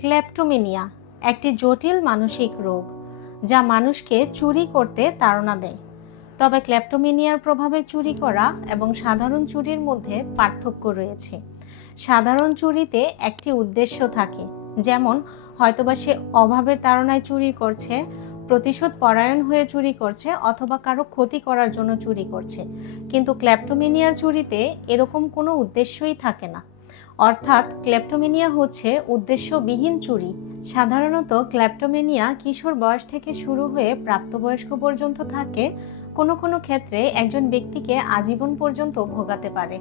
ক্লেপ্টোমেনিয়া, একটি জটিল মানসিক রোগ যা মানুষকে চুরি করতে তাড়না দেয়। তবে ক্লেপ্টোমেনিয়ার প্রভাবে চুরি করা এবং সাধারণ চুরির মধ্যে পার্থক্য রয়েছে। সাধারণ চুরিতে একটি উদ্দেশ্য থাকে, যেমন হয়তোবা সে অভাবের তাড়নায় চুরি করছে, প্রতিশোধ পরায়ণ হয়ে চুরি করছে অথবা কারও ক্ষতি করার জন্য চুরি করছে। কিন্তু ক্লেপ্টোমেনিয়ার চুরিতে এরকম কোনো উদ্দেশ্যই থাকে না। অর্থাৎ ক্লেপ্টোমেনিয়া হচ্ছে উদ্দেশ্যবিহীন চুরি। সাধারণত ক্ল্যাপ্টোমেনিয়া কিশোর বয়স থেকে শুরু হয়ে প্রাপ্তবয়স্ক পর্যন্ত থাকে, কোনো কোনো ক্ষেত্রে একজন ব্যক্তিকে আজীবন পর্যন্ত ভোগাতে পারে।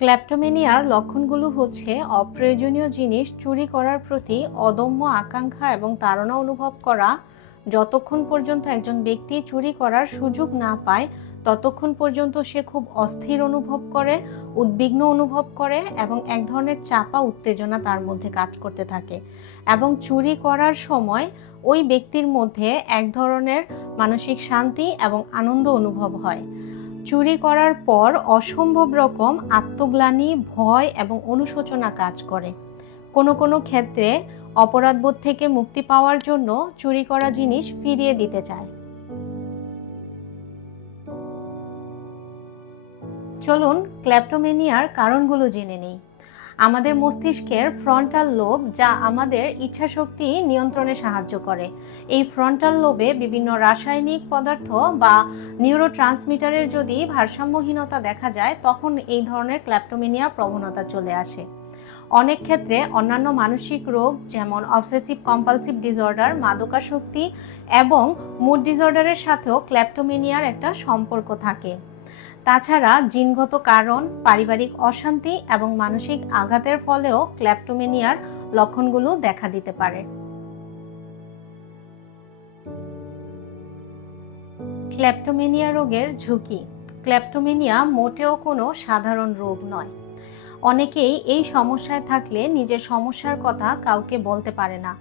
ক্ল্যাপ্টোমেনিয়ার লক্ষণগুলো হচ্ছে অপ্রয়োজনীয় জিনিস চুরি করার প্রতি অদম্য আকাঙ্ক্ষা এবং তাড়না অনুভব করা, যতক্ষণ পর্যন্ত একজন ব্যক্তি চুরি করার সুযোগ না পায় ততক্ষণ পর্যন্ত সে খুব অস্থির অনুভব করে, উদ্বিগ্ন অনুভব করে এবং এক ধরনের চাপা উত্তেজনা তার মধ্যে কাজ করতে থাকে। এবং চুরি করার সময় ওই ব্যক্তির মধ্যে এক ধরনের মানসিক শান্তি এবং আনন্দ অনুভব হয়। চুরি করার পর অসম্ভব রকম আত্মগ্লানি, ভয় এবং অনুশোচনা কাজ করে। কোনো কোনো ক্ষেত্রে অপরাধবোধ থেকে মুক্তি পাওয়ার জন্য চুরি করা জিনিস ফিরিয়ে দিতে চায়। চলুন ক্ল্যাপ্টোমেনিয়ার কারণগুলো জেনে নিই। আমাদের মস্তিষ্কের ফ্রন্টাল লোব যা আমাদের ইচ্ছাশক্তি নিয়ন্ত্রণে সাহায্য করে। এই ফ্রন্টাল লোবে বিভিন্ন রাসায়নিক পদার্থ বা নিউরো ট্রান্সমিটারের যদি ভারসাম্যহীনতা দেখা যায়, তখন এই ধরনের ক্ল্যাপ্টোমেনিয়া প্রবণতা চলে আসে। অনেক ক্ষেত্রে অন্যান্য মানসিক রোগ যেমন অবসেসিভ কম্পালসিভ ডিসঅর্ডার, মাদকাসক্তি এবং মুড ডিসঅর্ডারের সাথেও ক্ল্যাপ্টোমেনিয়ার একটা সম্পর্ক থাকে। তাছাড়া জিনগত কারণ, পারিবারিক অশান্তি এবং মানসিক আঘাতের ফলেও ক্ল্যাপ্টোমেনিয়ার লক্ষণগুলো দেখা দিতে পারে। ক্ল্যাপ্টোমেনিয়া রোগের ঝুঁকি। ক্ল্যাপ্টোমেনিয়া মোটেও কোনো সাধারণ রোগ নয়। অনেকেই এই সমস্যায় থাকলে নিজের সমস্যার কথা কাউকে বলতে পারে না।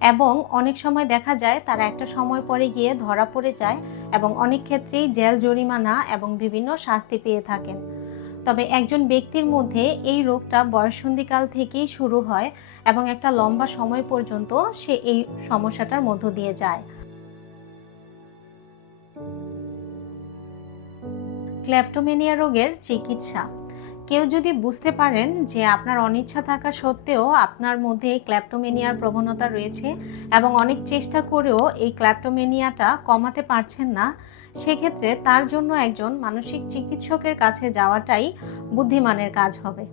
এবং অনেক সময় দেখা যায় তারা একটা সময় পরে গিয়ে ধরা পড়ে যায় এবং অনেক ক্ষেত্রেই জেল, জরিমানা এবং বিভিন্ন শাস্তি পেয়ে থাকেন। তবে একজন ব্যক্তির মধ্যে এই রোগটা বয়সন্ধিকাল থেকেই শুরু হয় এবং একটা লম্বা সময় পর্যন্ত সে এই সমস্যাটার মধ্য দিয়ে যায়। ক্ল্যাপ্টোমেনিয়া রোগের চিকিৎসা কেউ যদি বুঝতে পারেন যে আপনার অনিচ্ছা থাকা সত্ত্বেও আপনার মধ্যে এই ক্ল্যাপ্টোমেনিয়ার প্রবণতা রয়েছে এবং অনেক চেষ্টা করেও এই ক্ল্যাপ্টোমেনিয়াটা কমাতে পারছেন না, সেক্ষেত্রে তার জন্য একজন মানসিক চিকিৎসকের কাছে যাওয়াটাই বুদ্ধিমানের কাজ হবে।